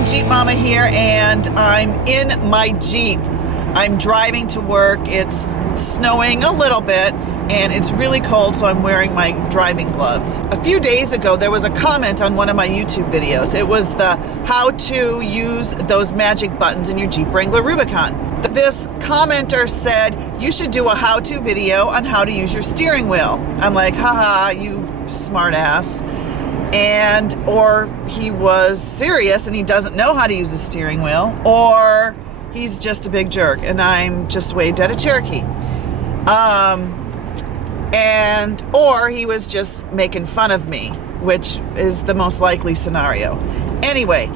everyone, Jeep Momma here, and I'm in my Jeep. I'm driving to work. It's snowing a little bit and it's really cold, so I'm wearing my driving gloves. A few days ago there was a comment on one of my YouTube videos. It was the how to use those magic buttons in your Jeep Wrangler Rubicon. This commenter said you should do a how-to video on how to use your steering wheel. I'm like, haha, you smart ass. And or he was serious and he doesn't know how to use a steering wheel, or he's just a big jerk and I'm just waved at a Cherokee. Or he was just making fun of me, which is the most likely scenario. Anyway,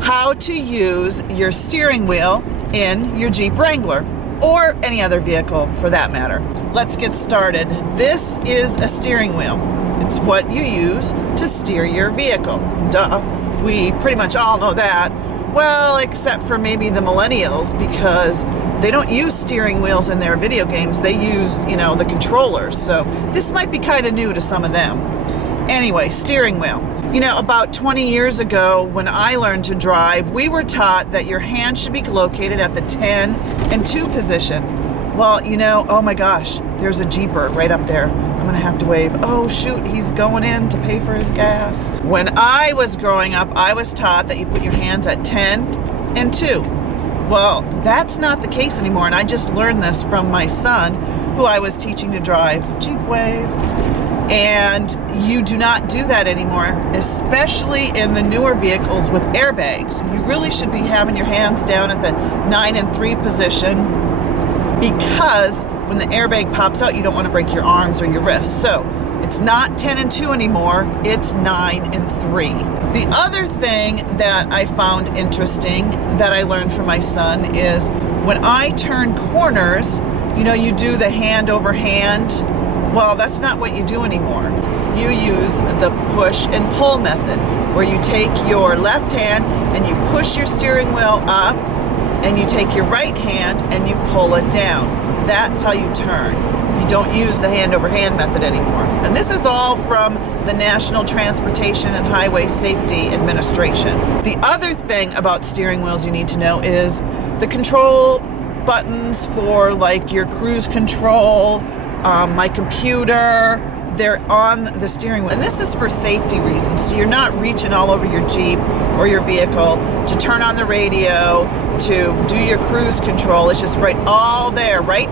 how to use your steering wheel in your Jeep Wrangler or any other vehicle for that matter. Let's get started. This is a steering wheel. It's what you use to steer your vehicle. Duh. We pretty much all know that. Well, except for maybe the millennials, because they don't use steering wheels in their video games. They use, the controllers. So this might be kind of new to some of them. Anyway, steering wheel. About 20 years ago when I learned to drive, we were taught that your hand should be located at the 10 and 2 position. Well, oh my gosh, there's a Jeeper right up there. I'm gonna have to wave. Oh shoot, he's going in to pay for his gas. When I was growing up, I was taught that you put your hands at 10 and 2. Well, that's not the case anymore, and I just learned this from my son, who I was teaching to drive. Jeep wave. And you do not do that anymore, especially in the newer vehicles with airbags. You really should be having your hands down at the 9 and 3 position, because when the airbag pops out, you don't want to break your arms or your wrists. So it's not 10 and 2 anymore, it's 9 and 3. The other thing that I found interesting that I learned from my son is when I turn corners, you do the hand over hand. Well, that's not what you do anymore. You use the push and pull method, where you take your left hand and you push your steering wheel up, and you take your right hand and you pull it down. That's how you turn. You don't use the hand over hand method anymore. And this is all from the National Transportation and Highway Safety Administration. The other thing about steering wheels you need to know is the control buttons for like your cruise control, my computer, they're on the steering wheel. And this is for safety reasons. So you're not reaching all over your Jeep or your vehicle to turn on the radio, to do your cruise control. It's just right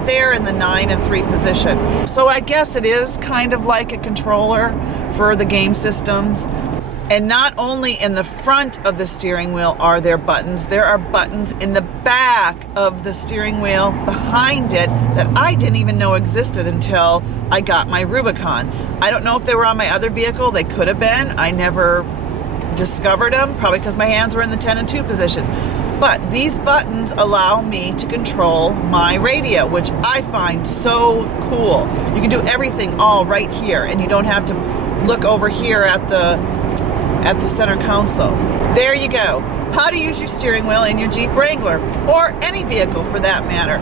there in the 9 and 3 position. So I guess it is kind of like a controller for the game systems. And not only in the front of the steering wheel are there buttons, there are buttons in the back of the steering wheel behind it that I didn't even know existed until I got my Rubicon. I don't know if they were on my other vehicle. They could have been. I never discovered them, probably because my hands were in the 10 and 2 position. But these buttons allow me to control my radio, which I find so cool. You can do everything all right here, and you don't have to look over here at the center console. There you go. How to use your steering wheel in your Jeep Wrangler, or any vehicle for that matter.